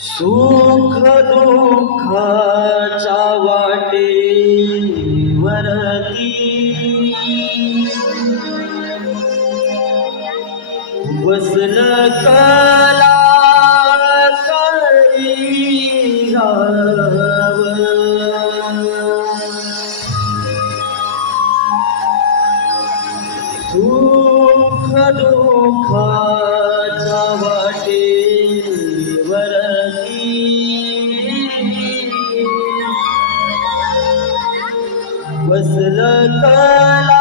सुख दुःखाच्या वाटेवरती बसलं कलाकारी गाव. सुख दुःखाच्या वाटेवरती बसलं कलाकारी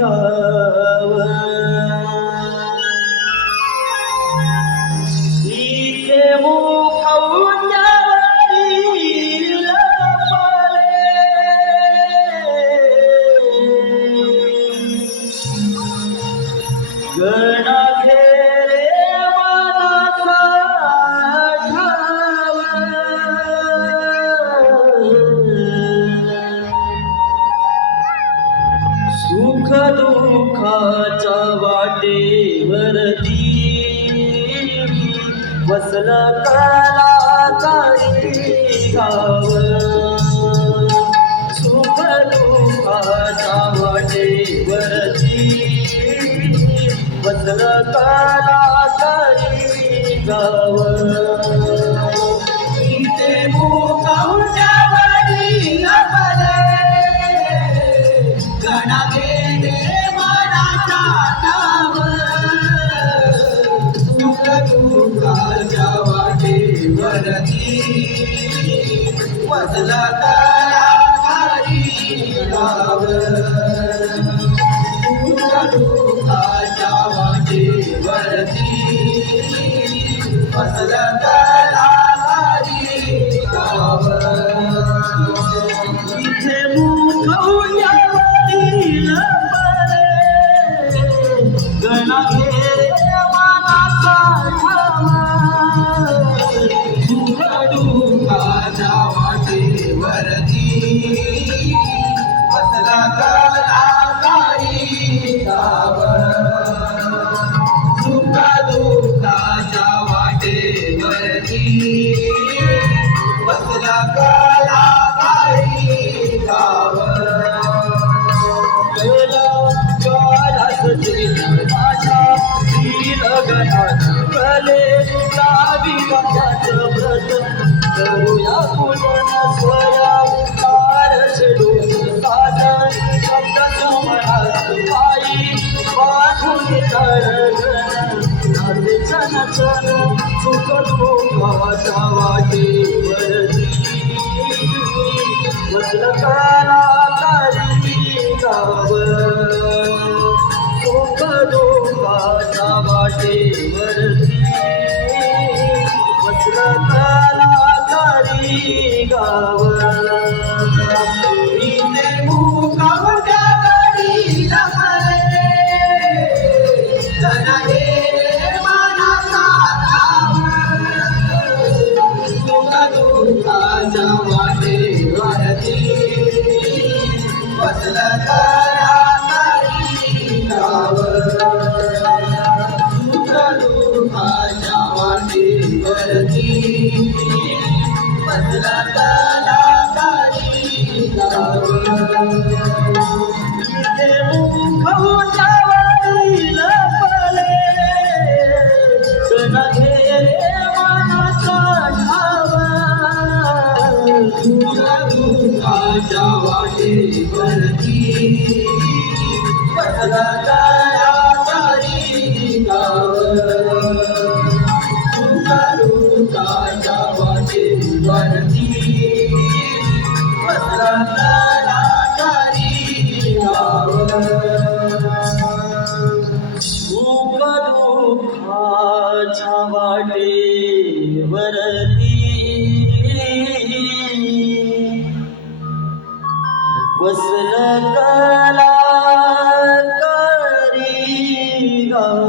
गाव. इथे मुखवट्यावरील लपले गणा घेरे मनाचा ठाव. सुख दुःखाच्या वाटेवरती बसलं कलाकारी गाव. सुख दुःखाच्या वाटेवरती बसलं कलाकारी गाव. इथे मुखवट्यावरील लपले गणा घेरे मनाचा ठाव. सुख दुःखाच्या वाटेवरती बसलं कलाकारी गाव. सुख दुःखाच्या वाटेवरती बसलं कलाकारी गाव. इथे मुखवट्यावरील लपले गणा घेरे मनाचा ठाव. सुख दुःखाच्या वाटेवरती बसलं कलाकारी गाव. सुख दुःखाच्या वाटेवरती बसलं कलाकारी गाव. माझ्या गणात कले लावी बाबाचं व्रत करूया पूर्ण स्वरा तार छेडून साधन शब्द समरात आई बांधून तळगण छन छन सुख दुःखाच्या वाटेवरती बसलं कलाकारी गाव. सुख दुःखाच्या वाटेवरती बसलं कलाकारी गाव. इथे मुखवट्यावरील लपले गणा घेरे मनाचा ठाव. सुख दुःखाच्या वाटेवरती बसलं कलाकारी गाव. सुख दुःखाच्या वाटेवरती बसलं कलाकारी गाव. इथे मुखवट्यावरील लपले गणा घेरे मनाचा ठाव. सुख दुःखाच्या वाटेवरती बसलं कलाकारी गाव. सुख दुःखाच्या वाटेवरती बसलं कलाकारी गाव. सुख दुःखाच्या वाटेवरती बसलं कलाकारी गाव.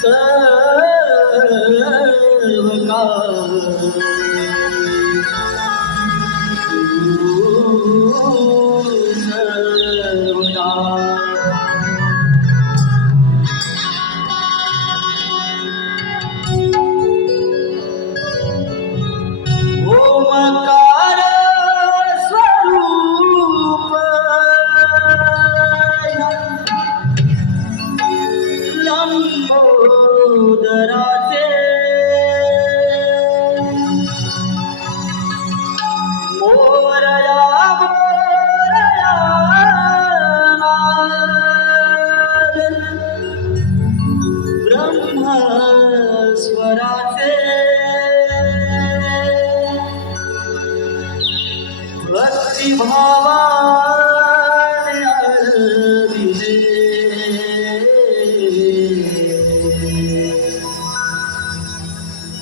सर्वका ओमकार स्वरूप लंबोदराचे मोरया मोरया नाद ब्रह्मस्वराचे भक्तिभावाने अर्पिले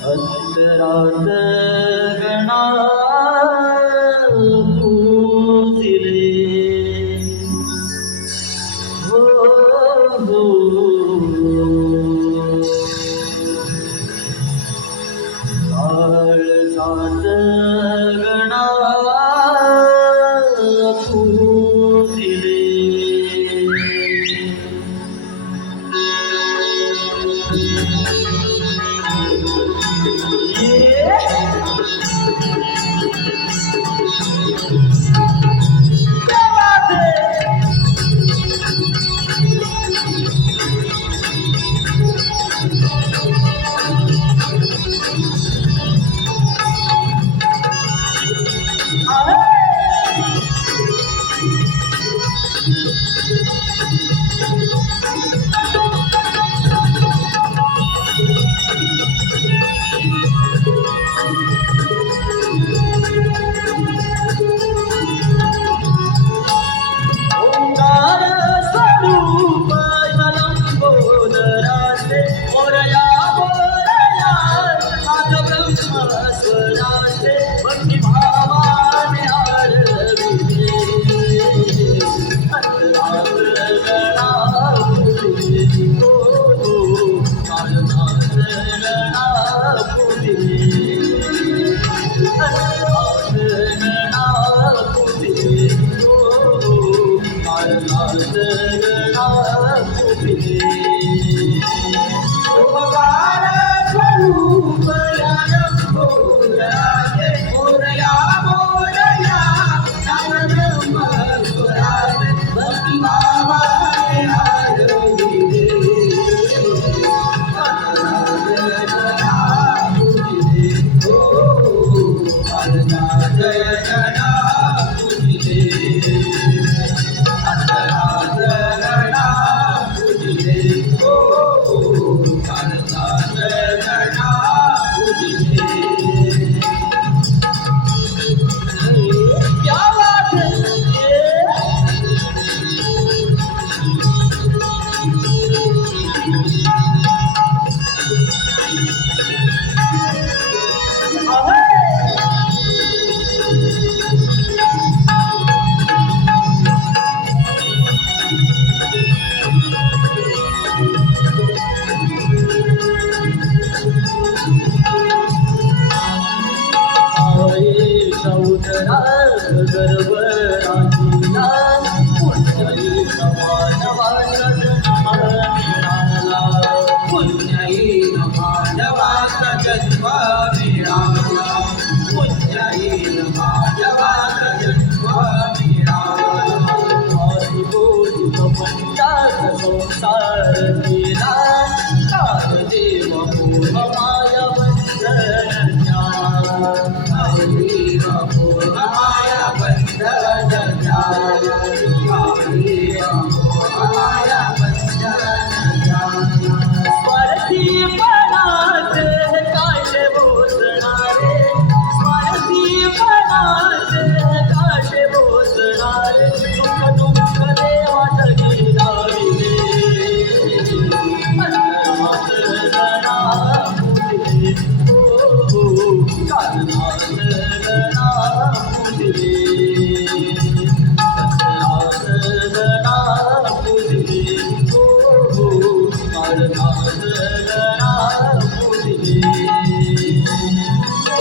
अंतरात गणा पूजिले हो हो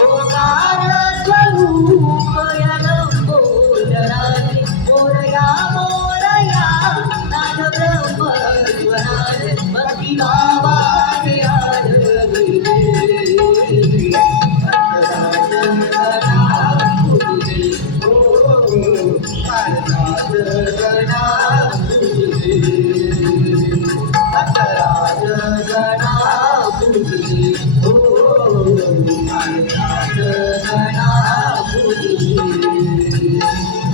ओंकार स्वरूप यलंबोदराजे मोरया मोरया नाद ब्रह्मस्वराजे भक्ती नावाने आरविले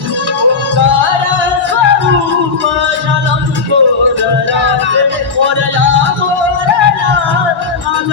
ओंकार स्वरूप यलंबोदराजे मोरया मोरया नाद